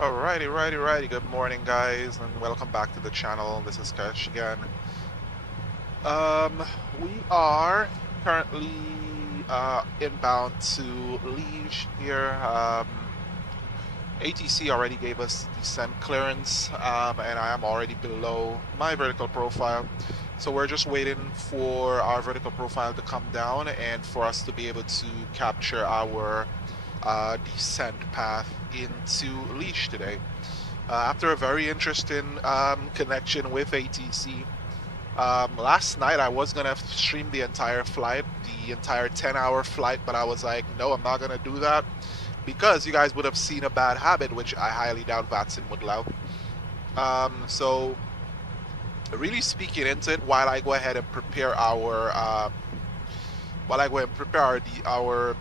Alrighty. Good morning, guys, and welcome back to the channel. This is Kesh again. We are currently inbound to Leige here. ATC already gave us descent clearance, and I am already below my vertical profile. So we're just waiting for our vertical profile to come down and for us to be able to capture our descent path into Leash today. After a very interesting connection with ATC, last night I was gonna stream the entire flight, the entire 10-hour flight, but I was like, no, I'm not gonna do that because you guys would have seen a bad habit, which I highly doubt Vatson would allow. So really speaking into it, while I go ahead and prepare our our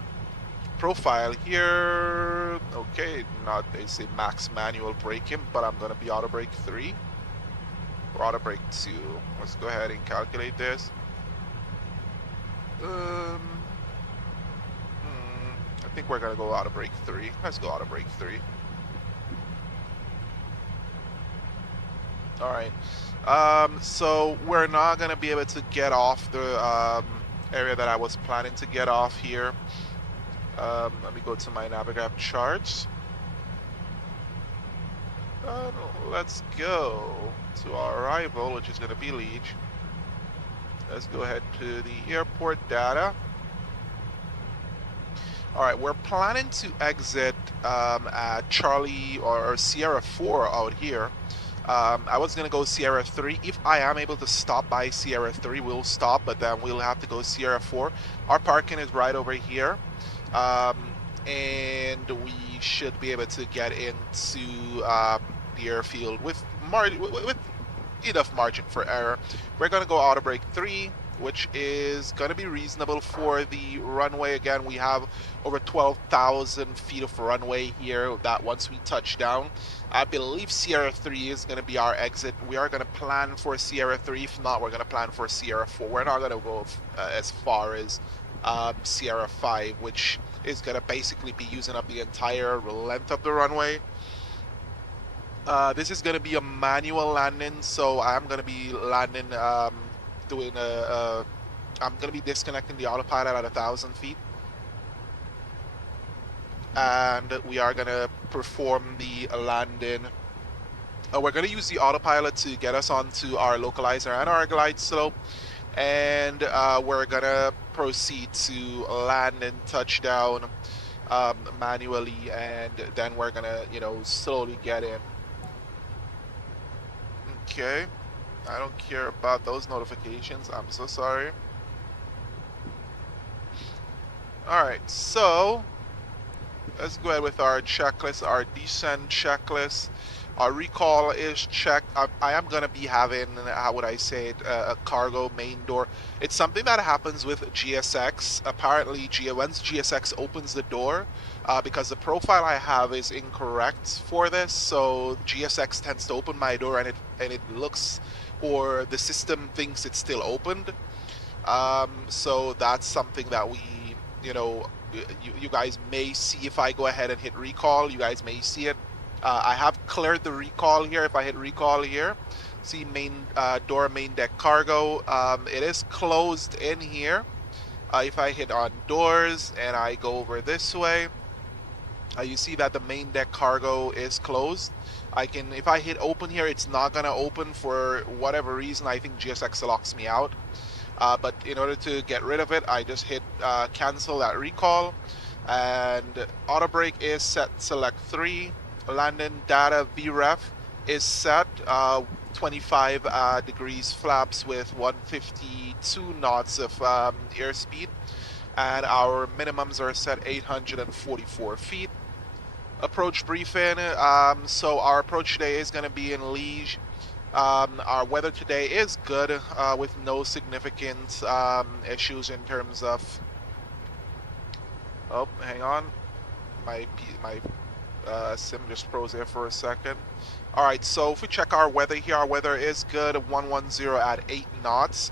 profile here. Okay, not they say max manual braking, but I'm gonna be auto brake 3 or auto brake 2. Let's go ahead and calculate this. I think we're gonna go auto brake 3. Let's go auto brake 3. All right. So we're not gonna be able to get off the area that I was planning to get off here. Let me go to my Navigraph charts. Let's go to our arrival, which is going to be Leige. Let's go ahead to the airport data. All right, we're planning to exit at Charlie or Sierra 4 out here. I was going to go Sierra 3. If I am able to stop by Sierra 3, we'll stop, but then we'll have to go Sierra 4. Our parking is right over here. And we should be able to get into the airfield with enough margin for error. We're going to go auto brake 3, which is going to be reasonable for the runway. Again, we have over 12,000 feet of runway here that once we touch down, I believe Sierra 3 is going to be our exit. We are going to plan for Sierra 3. If not, we're going to plan for Sierra 4. We're not going to go as far as Sierra 5, which is going to basically be using up the entire length of the runway. This is going to be a manual landing, so I'm going to be landing, I'm going to be disconnecting the autopilot at 1,000 feet. And we are going to perform the landing. We're going to use the autopilot to get us onto our localizer and our glide slope. And we're going to proceed to land and touch down manually, and then we're going to, slowly get in. Okay, I don't care about those notifications. I'm so sorry. All right, so let's go ahead with our checklist, our descent checklist. Our recall is checked. I am going to be having, how would I say it, a cargo main door. It's something that happens with GSX. Apparently, once GSX opens the door, because the profile I have is incorrect for this, so GSX tends to open my door and it looks, or the system thinks it's still opened. So that's something that we, you guys may see if I go ahead and hit recall. You guys may see it. I have cleared the recall here. If I hit recall here, see main door, main deck cargo. It is closed in here. If I hit on doors and I go over this way, you see that the main deck cargo is closed. If I hit open here, it's not gonna open for whatever reason. I think GSX locks me out. But in order to get rid of it, I just hit cancel that recall, and auto brake is set, select 3. Landing data VREF is set, 25 degrees flaps with 152 knots of airspeed, and our minimums are set 844 feet. Approach briefing. So our approach today is going to be in Leige. Our weather today is good, with no significant issues in terms of. Oh, hang on, my sim just froze there for a second. All right, so if we check our weather here, our weather is good, 110 at 8 knots.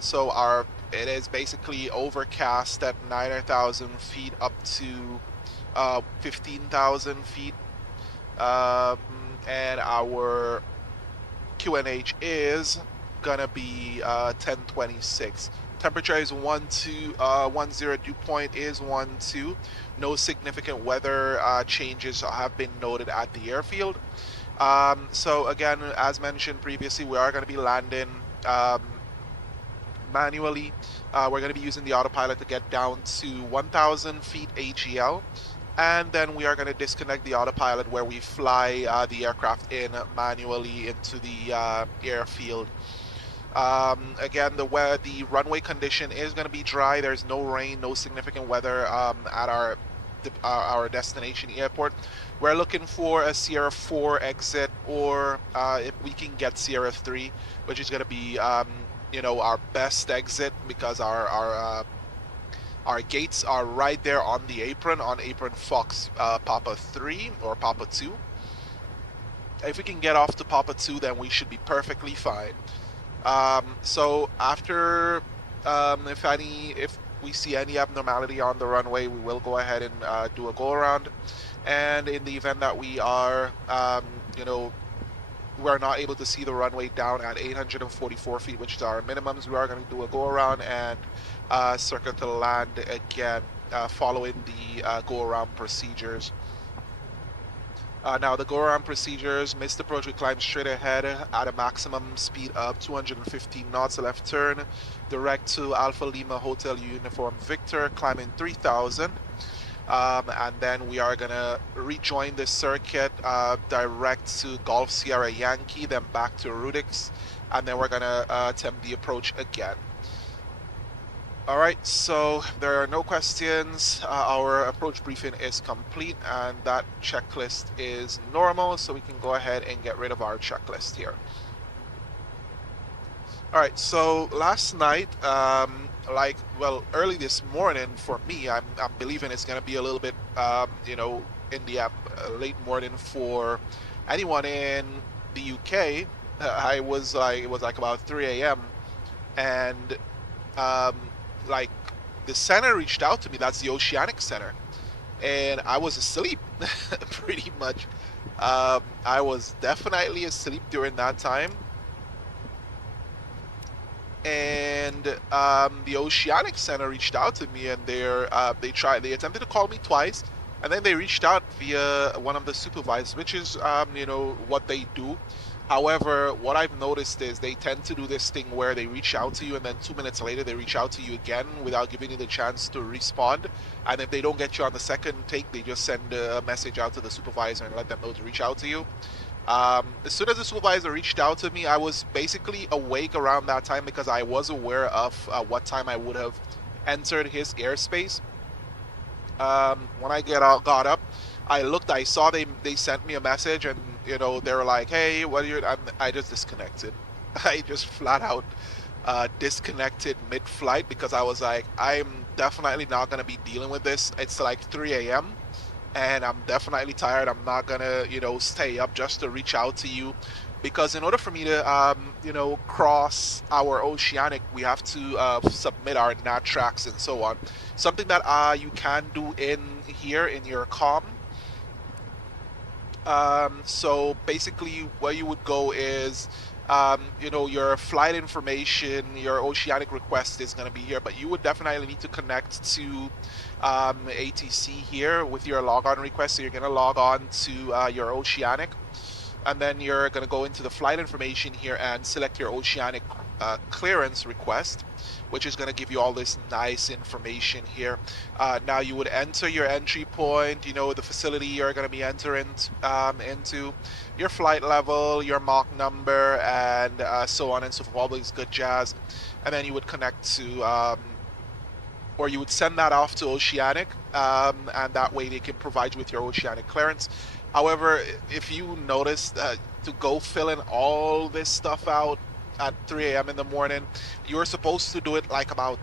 So it is basically overcast at 9,000 feet up to 15,000 feet. and our QNH is gonna be 1026. Temperature is 10. Dew point is 12. No significant weather changes have been noted at the airfield. So again, as mentioned previously, we are going to be landing manually. We're going to be using the autopilot to get down to 1,000 feet AGL. And then we are going to disconnect the autopilot where we fly the aircraft in manually into the airfield. Again, the runway condition is going to be dry. There's no rain, no significant weather at our destination airport. We're looking for a Sierra 4 exit, or if we can get Sierra 3, which is going to be our best exit, because our gates are right there on the apron, on apron Fox Papa 3 or Papa 2. If we can get off to Papa 2, then we should be perfectly fine. So after, if we see any abnormality on the runway, we will go ahead and do a go around. And in the event that we are, we're not able to see the runway down at 844 feet, which is our minimums, we are going to do a go around and circle to land again, following the go around procedures. Now the go-around procedures: missed approach, we climb straight ahead at a maximum speed of 215 knots, a left turn, direct to Alpha Lima Hotel Uniform Victor, climbing 3,000. And then we are going to rejoin the circuit direct to Golf Sierra Yankee, then back to Rudix, and then we're going to attempt the approach again. Alright, so there are no questions. Our approach briefing is complete, and that checklist is normal, so we can go ahead and get rid of our checklist here. Alright, so last night, early this morning for me, I'm believing it's going to be a little bit, in the late morning for anyone in the UK. It was like about 3 a.m. and the center reached out to me. That's the Oceanic Center, and I was asleep pretty much. I was definitely asleep during that time, and the Oceanic Center reached out to me, and they attempted to call me twice, and then they reached out via one of the supervisors, which is what they do. However, what I've noticed is they tend to do this thing where they reach out to you, and then 2 minutes later they reach out to you again without giving you the chance to respond. And if they don't get you on the second take, they just send a message out to the supervisor and let them know to reach out to you. As soon as the supervisor reached out to me, I was basically awake around that time, because I was aware of what time I would have entered his airspace. When I got up, I looked, I saw they sent me a message, and they were like, hey, what are you? I just disconnected. I just flat out disconnected mid-flight, because I was like, I'm definitely not going to be dealing with this. It's like 3 a.m. and I'm definitely tired. I'm not going to, stay up just to reach out to you, because in order for me to, cross our Oceanic, we have to submit our NAT tracks and so on. Something that you can do in here in your comm. So basically what you would go is, your flight information, your Oceanic request is going to be here, but you would definitely need to connect to ATC here with your logon request. So you're going to log on to your Oceanic, and then you're going to go into the flight information here and select your Oceanic clearance request, which is going to give you all this nice information here. Now you would enter your entry point, the facility you're going to be entering into, your flight level, your Mach number, and so on and so forth, all this good jazz. And then you would connect to, or you would send that off to Oceanic, and that way they can provide you with your Oceanic clearance. However, if you notice to go fill in all this stuff out at 3 a.m. in the morning, you're supposed to do it like about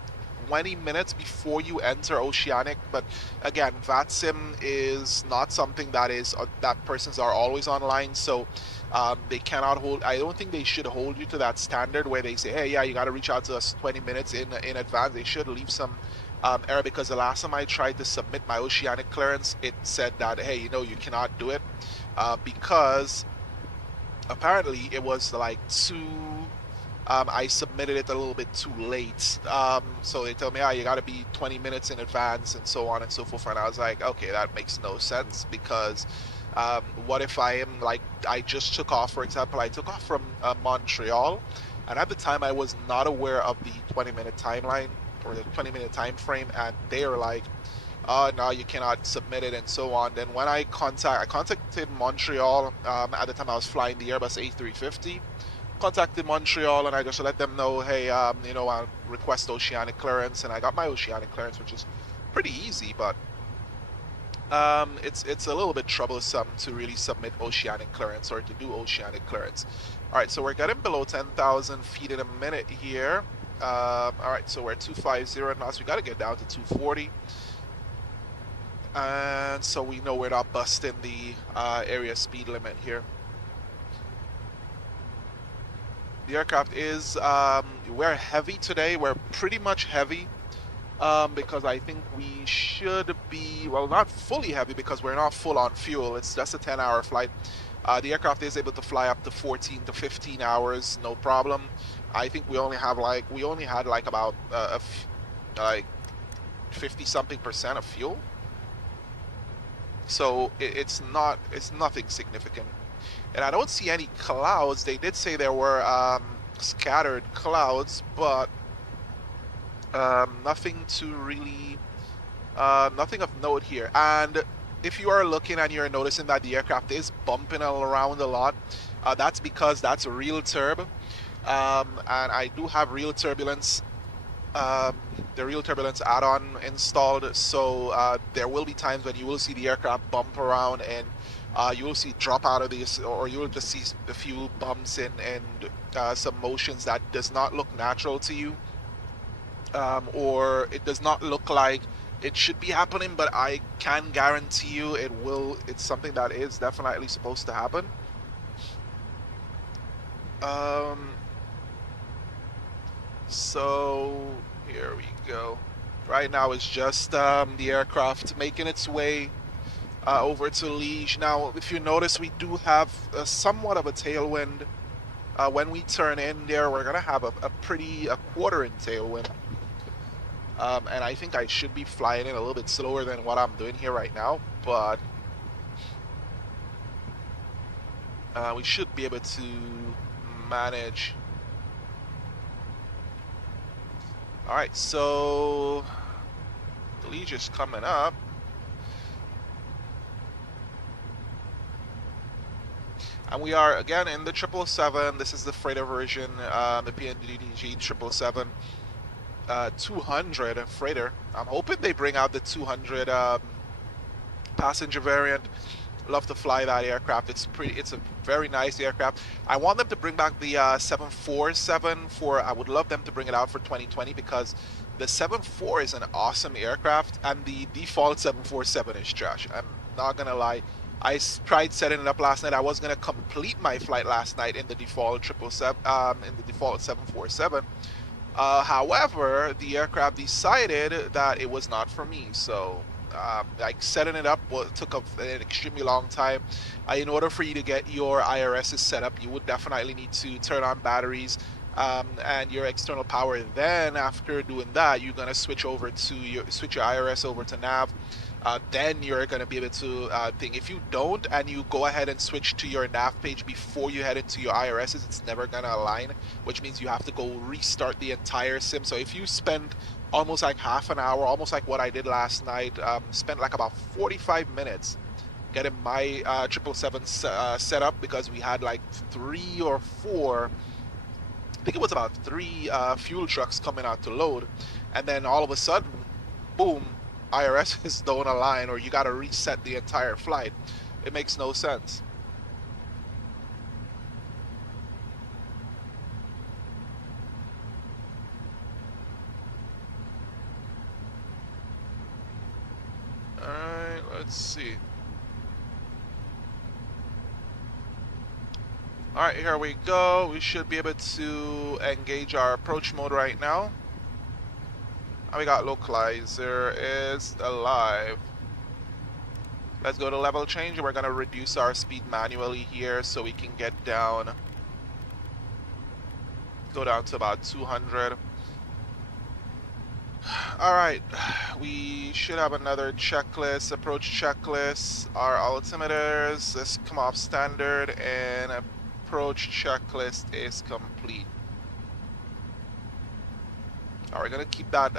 20 minutes before you enter Oceanic. But again, VATSIM is not something that persons are always online, so they cannot hold. I don't think they should hold you to that standard where they say, hey, yeah, you got to reach out to us 20 minutes in advance. They should leave some error, because the last time I tried to submit my oceanic clearance, it said that, hey, you know, you cannot do it because apparently it was like I submitted it a little bit too late. So they told me, you got to be 20 minutes in advance and so on and so forth. And I was like, okay, that makes no sense because what if I am like, I just took off, for example, I took off from Montreal, and at the time I was not aware of the 20-minute timeline or the 20-minute time frame, and they were like, no, you cannot submit it and so on. Then when I contacted Montreal, at the time I was flying the Airbus A350, contacted Montreal and I just let them know, hey, you know, I request oceanic clearance, and I got my oceanic clearance, which is pretty easy, but it's a little bit troublesome to really submit oceanic clearance or to do oceanic clearance. All right, so we're getting below 10,000 feet in a minute here. All right, so we're at 250 knots. We got to get down to 240. And so we know we're not busting the area speed limit here. The aircraft is, we're heavy today. We're pretty much heavy because I think we should be, well, not fully heavy because we're not full on fuel. It's just a 10-hour flight. The aircraft is able to fly up to 14 to 15 hours, no problem. I think we only had like about like 50-something% of fuel. So it's nothing significant. And I don't see any clouds. They did say there were scattered clouds, but nothing to really, nothing of note here. And if you are looking and you're noticing that the aircraft is bumping around a lot, that's because that's real turb. And I do have real turbulence, the real turbulence add-on installed, so there will be times when you will see the aircraft bump around, and you will see drop out of this, or you will just see a few bumps and some motions that does not look natural to you, or it does not look like it should be happening, but I can guarantee you it will. It's something that is definitely supposed to happen. So here we go. Right now it's just the aircraft making its way over to Leige. Now, if you notice, we do have somewhat of a tailwind. When we turn in there, we're gonna have a quarter-in tailwind. And I think I should be flying in a little bit slower than what I'm doing here right now, but we should be able to manage. All right, so the Leige is coming up. And we are again in the 777. This is the freighter version, the PMDG 777. 200 freighter. I'm hoping they bring out the 200 passenger variant. Love to fly that aircraft. It's a very nice aircraft. I want them to bring back the 747 I would love them to bring it out for 2020, because the 74 is an awesome aircraft and the default 747 is trash. I'm not gonna lie. I tried setting it up last night. I was gonna complete my flight last night in the default 777, in the default 747. However, the aircraft decided that it was not for me. So like setting it up took an extremely long time. In order for you to get your IRSs set up, you would definitely need to turn on batteries and your external power. Then after doing that, you're gonna switch your IRS over to nav. Then you're going to be able to think. If you don't and you go ahead and switch to your nav page before you head into your IRSs, it's never going to align, which means you have to go restart the entire sim. So if you spend almost like half an hour, almost like what I did last night, spent like about 45 minutes getting my 777 set up, because we had like 3 or 4, I think it was about 3 fuel trucks coming out to load, and then all of a sudden, boom, IRSs don't align, or you got to reset the entire flight. It makes no sense. Alright, let's see. Alright, here we go. We should be able to engage our approach mode right now. And we got localizer is alive. Let's go to level change. We're gonna reduce our speed manually here so we can get down, go down to about 200. Alright, we should have another checklist, approach checklist. Our altimeters, let's come off standard, and approach checklist is complete. Alright, we're gonna keep that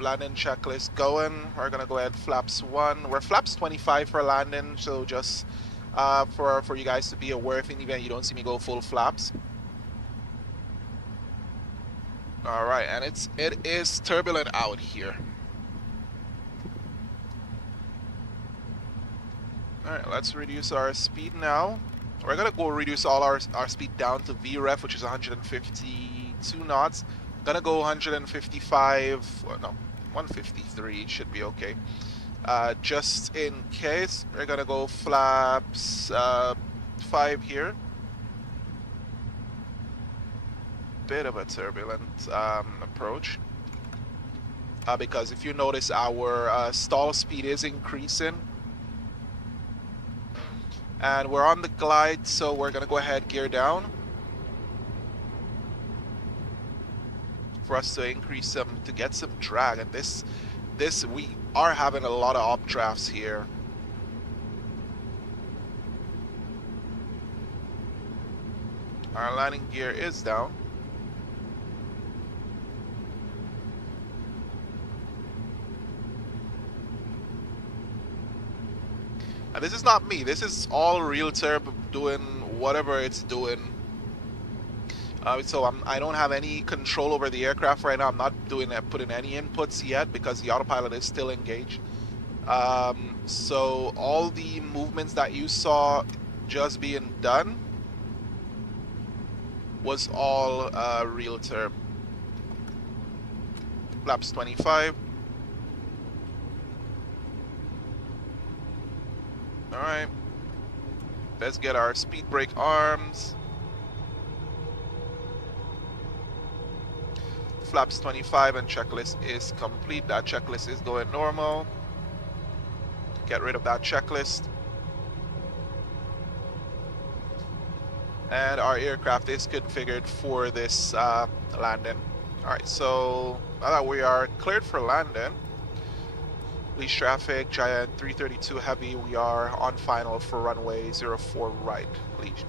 landing checklist going. We're gonna go ahead flaps 1. We're flaps 25 for landing, so just for you guys to be aware if in the event you don't see me go full flaps. All right, and it is turbulent out here. All right, let's reduce our speed now. We're gonna go reduce all our speed down to VREF, which is 152 knots. Gonna go 155, well, no, 153 should be okay. Just in case, we're gonna go flaps 5 here. Bit of a turbulent approach because if you notice our stall speed is increasing and we're on the glide, so we're gonna go ahead gear down for us to increase some, to get some drag. And this we are having a lot of updrafts here. Our landing gear is down. And this is not me, this is all real turb doing whatever it's doing. So I don't have any control over the aircraft right now. I'm not putting any inputs yet because the autopilot is still engaged. So all the movements that you saw just being done was all real turb. Flaps 25. Alright, let's get our speed brake arms. Flaps 25 and checklist is complete. That checklist is going normal. Get rid of that checklist. And our aircraft is configured for this landing. Alright, so now that we are cleared for landing, Leige traffic, Giant 332 heavy, we are on final for runway 04 right, Leige.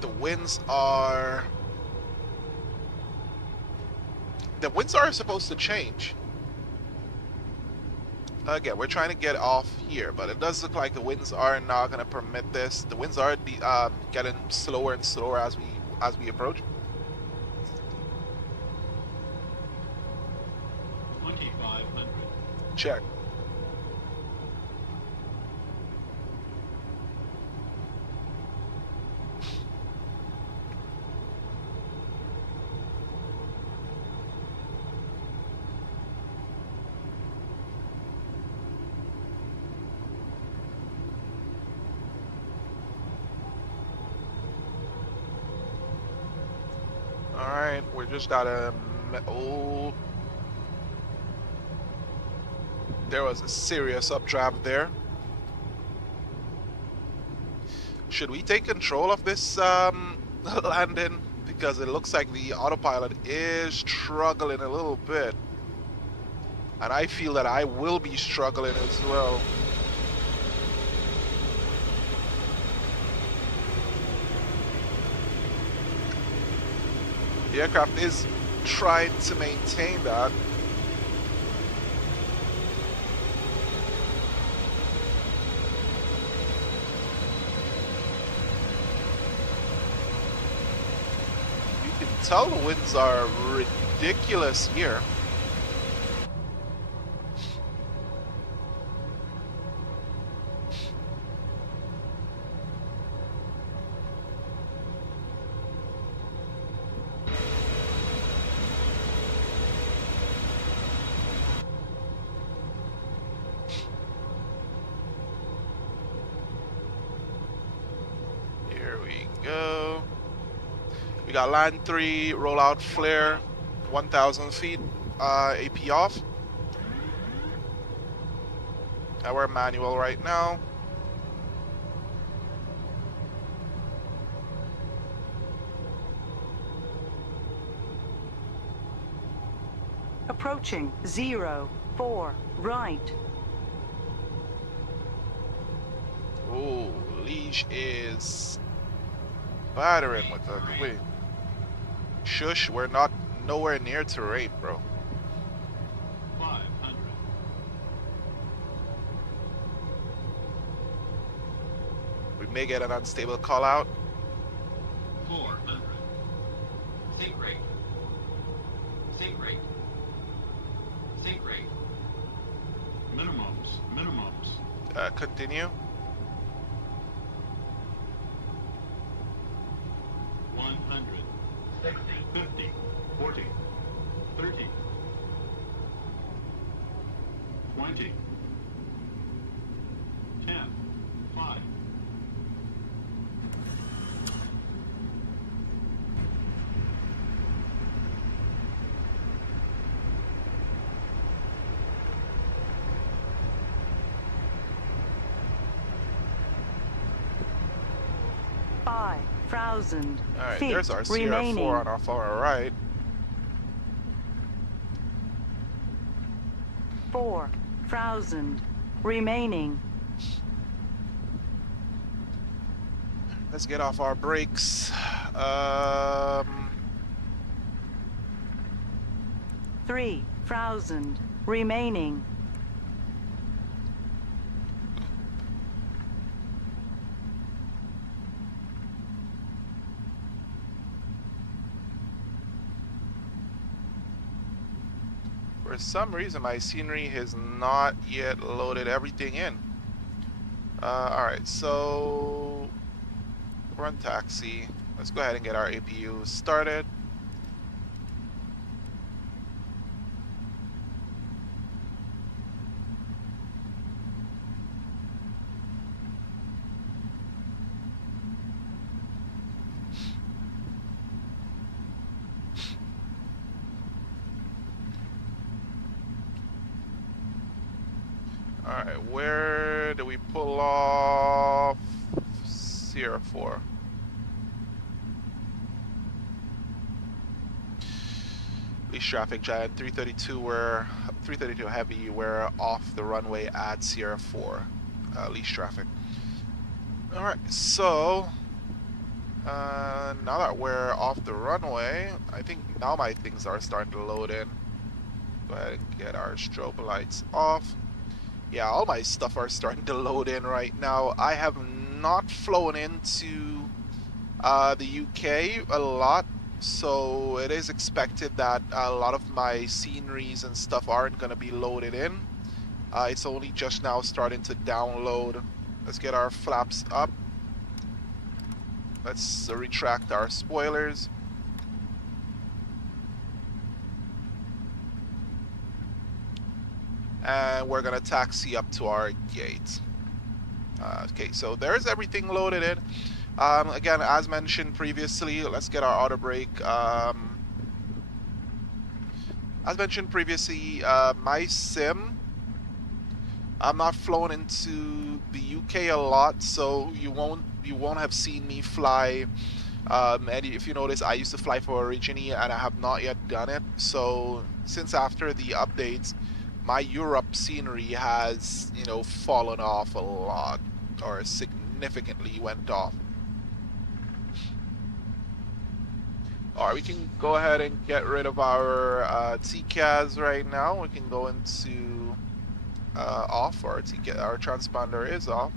The winds are supposed to change. Again, we're trying to get off here, but it does look like the winds are not going to permit this. The winds are getting slower and slower as we approach. 2500. Check. Alright, we just got a... Oh... There was a serious updraft there. Should we take control of this landing? Because it looks like the autopilot is struggling a little bit. And I feel that I will be struggling as well. The aircraft is trying to maintain that. You can tell the winds are ridiculous here. We got land 3, rollout flare, 1,000 feet, AP off. And we're manual right now. Approaching 0-4 right. Ooh, Leige is battering with the wind. Shush, we're not nowhere near terrain, bro. 500. We may get an unstable call out. 400. Sink rate. Sink rate. Sink rate. Minimums. Minimums. Continue. 100. 60. 50. 40. 30. 20. 10. 5. Thousand Alright, feet there's our remaining. CR4 on our far right. 4,000 remaining. Let's get off our brakes. 3,000 remaining. For some reason, my scenery has not yet loaded everything in. Alright, so run taxi. Let's go ahead and get our APU started. Alright, where do we pull off Sierra 4? Least traffic giant 332, we're 332 heavy, we're off the runway at Sierra 4. Least traffic. Alright, so now that we're off the runway, I think now my things are starting to load in. Go ahead and get our strobe lights off. Yeah, all my stuff are starting to load in right now. I have not flown into the UK a lot, so it is expected that a lot of my sceneries and stuff aren't going to be loaded in. It's only just now starting to download. Let's get our flaps up. Let's retract our spoilers. And we're gonna taxi up to our gate. Okay, so there's everything loaded in. Again, as mentioned previously, let's get our auto brake. As mentioned previously, my sim, I'm not flown into the UK a lot, so you won't have seen me fly. And if you notice, I used to fly for Origini, and I have not yet done it. So since after the updates, my Europe scenery has, you know, fallen off a lot, or significantly went off. Alright, we can go ahead and get rid of our TCAS right now. We can go into off. Our transponder is off.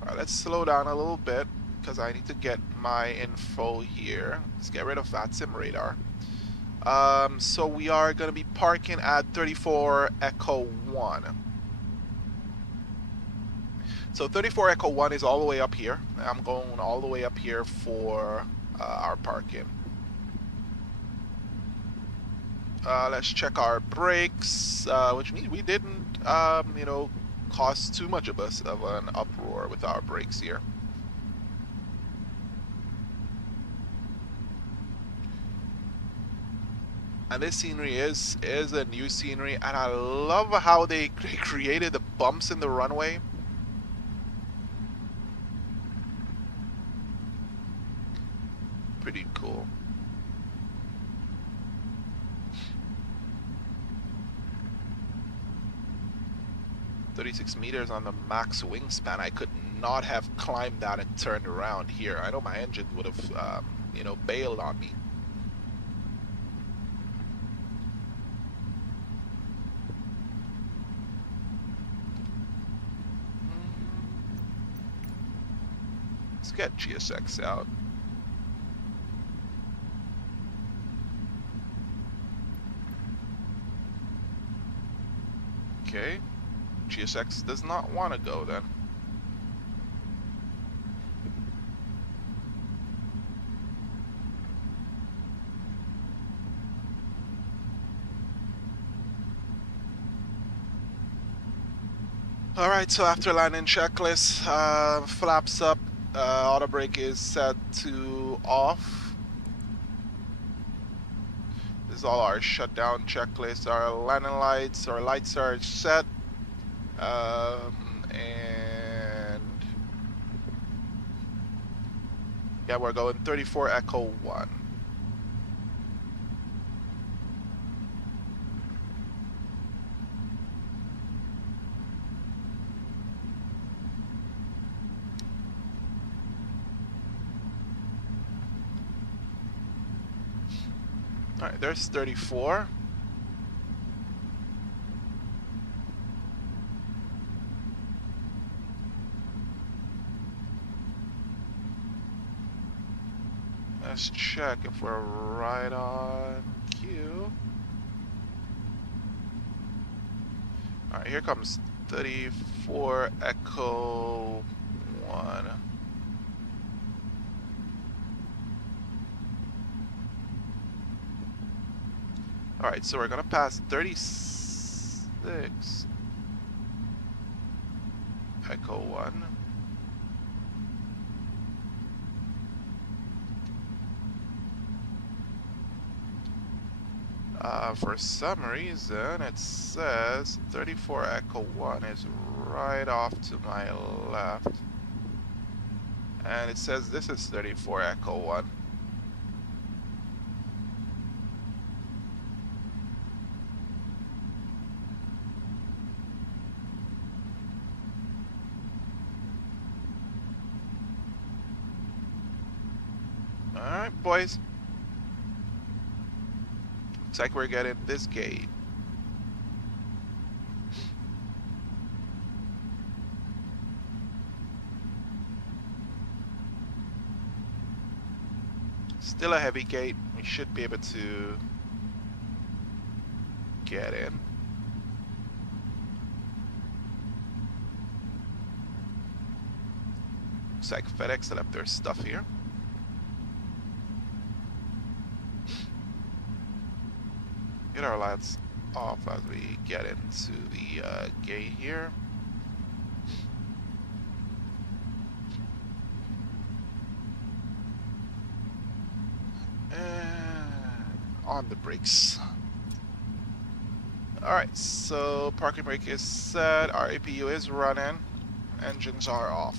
Alright, let's slow down a little bit, because I need to get my info here. Let's get rid of that sim radar. So we are going to be parking at 34 Echo 1. So 34 Echo 1 is all the way up here. I'm going all the way up here for our parking. Let's check our brakes, which means we didn't, you know, cause too much of an uproar with our brakes here. And this scenery is a new scenery, and I love how they created the bumps in the runway. Pretty cool. "36 meters on the max wingspan." I could not have climbed that and turned around here. I know my engine would have, you know, bailed on me. Let's get GSX out. Okay. GSX does not want to go then. Alright, so after landing checklist, flaps up, auto brake is set to off. This is all our shutdown checklist. Our landing lights, our lights are set. And yeah, we're going 34 Echo 1. Alright, there's 34. Let's check if we're right on cue. Alright, here comes 34 Echo 1. Alright, so we're gonna pass 36 Echo 1. For some reason, it says 34 Echo 1 is right off to my left. And it says this is 34 Echo 1. Alright, boys. Looks like we're getting this gate. Still a heavy gate. We should be able to get in. Looks like FedEx left their stuff here. Get our lights off as we get into the gate here. And on the brakes. Alright, so parking brake is set, our APU is running, engines are off.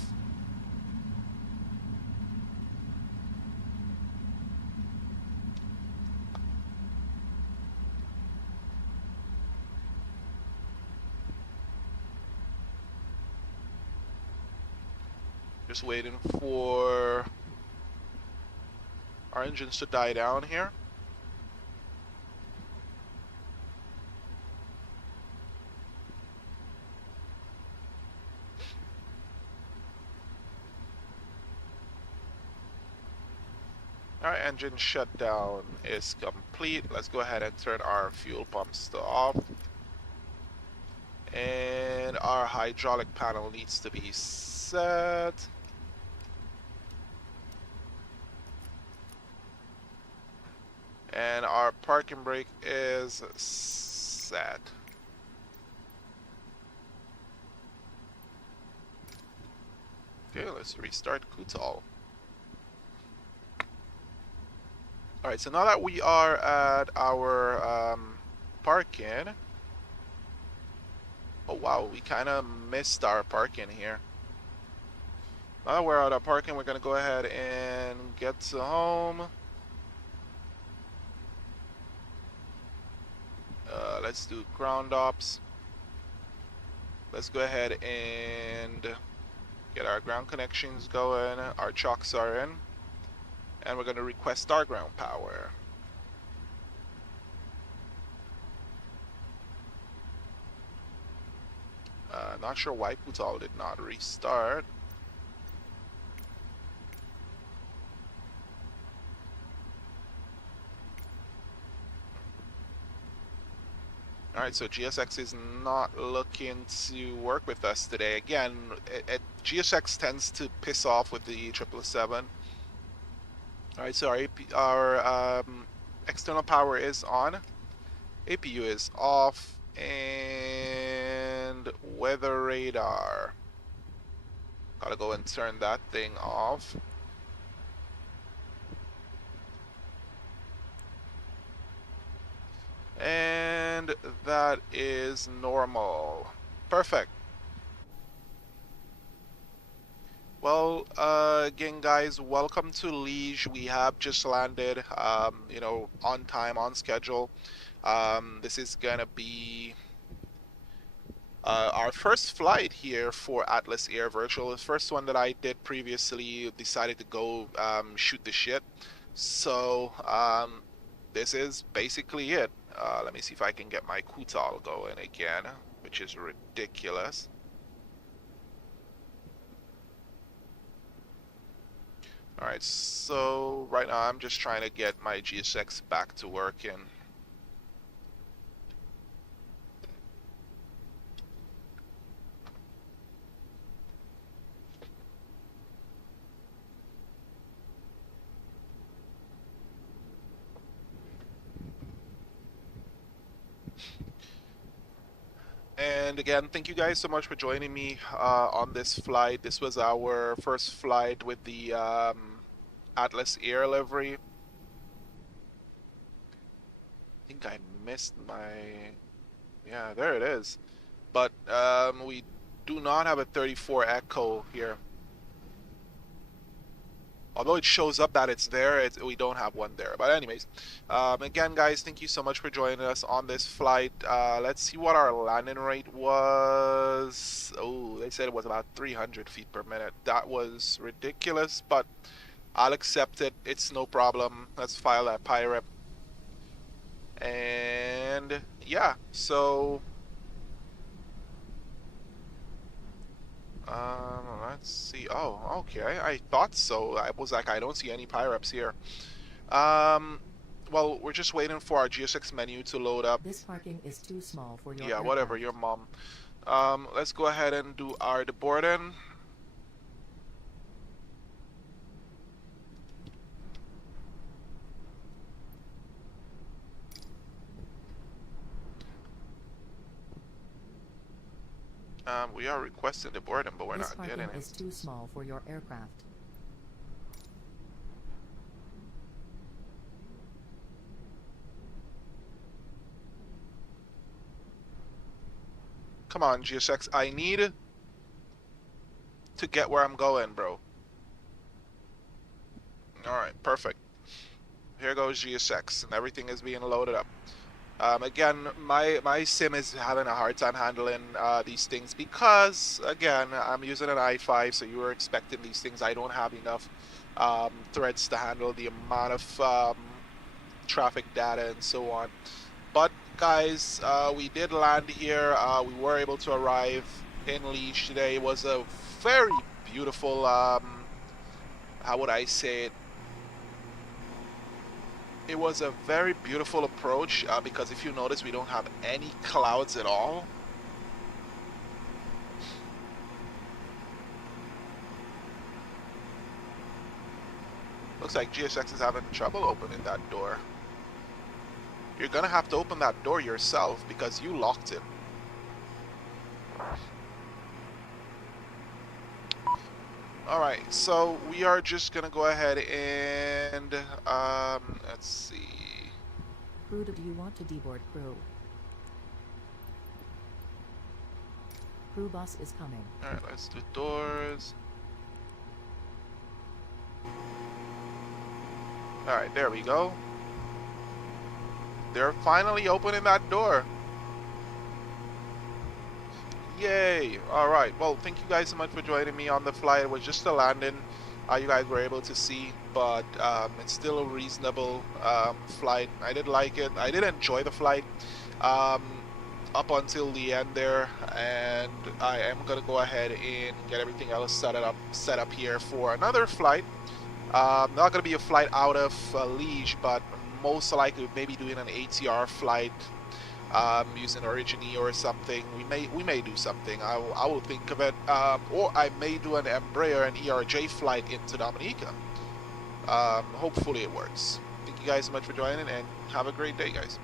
Just waiting for our engines to die down here. Our engine shutdown is complete. Let's go ahead and turn our fuel pumps to off. And our hydraulic panel needs to be set. And our parking brake is set. Okay, let's restart Kutal. Alright, so now that we are at our parking. Oh wow, we kind of missed our parking here. Now that we're at our parking, we're going to go ahead and get to home. Let's do ground ops. Let's go ahead and get our ground connections going. Our chocks are in. And we're going to request our ground power. Not sure why Kutal did not restart. Alright, so GSX is not looking to work with us today. Again, GSX tends to piss off with the 777. Alright, so our external power is on. APU is off. And weather radar. Gotta go and turn that thing off. And that is normal. Perfect. Well, again, guys, welcome to Leige. We have just landed, you know, on time, on schedule. This is gonna be our first flight here for Atlas Air Virtual. The first one that I did previously decided to go shoot the shit. So this is basically it. Let me see if I can get my Kutal going again, which is ridiculous. Alright, so right now I'm just trying to get my GSX back to working. And again, thank you guys so much for joining me on this flight. This was our first flight with the Atlas Air livery. I think I missed my... Yeah, there it is. But we do not have a 34 Echo here. Although it shows up that it's there, we don't have one there. But anyways, again, guys, thank you so much for joining us on this flight. Let's see what our landing rate was. Oh, they said it was about 300 feet per minute. That was ridiculous, but I'll accept it. It's no problem. Let's file that pirate. And yeah, so... let's see. Oh, okay. I thought so. I was like, I don't see any pyreps here. Well, we're just waiting for our GSX menu to load up. This parking is too small for your Yeah, aircraft. whatever, your mom. Let's go ahead and do our deboarding. We are requesting deboarding, but we're This not getting parking it. is too small for your aircraft. Come on, GSX. I need to get where I'm going, bro. Alright, perfect. Here goes GSX, and everything is being loaded up. Again, my sim is having a hard time handling these things because, again, I'm using an i5, so you were expecting these things. I don't have enough threads to handle the amount of traffic data and so on. But, guys, we did land here. We were able to arrive in Leige today. It was a very beautiful, how would I say it? It was a very beautiful approach because if you notice, we don't have any clouds at all. Looks like GSX is having trouble opening that door. You're gonna have to open that door yourself because you locked it. All right, so we are just gonna go ahead and let's see. Crew, do you want to deboard crew? Crew bus is coming. All right, let's do doors. All right, there we go. They're finally opening that door. Yay! All right. Well, thank you guys so much for joining me on the flight. It was just a landing. You guys were able to see, but it's still a reasonable flight. I did like it. I did enjoy the flight um, up until the end there, and I am gonna go ahead and get everything else set up here for another flight. Not gonna be a flight out of Leige, but most likely maybe doing an ATR flight. Using Origini or something. We may do something. I will think of it. Or I may do an Embraer and ERJ flight into Dominica. Hopefully it works. Thank you guys so much for joining, and have a great day, guys.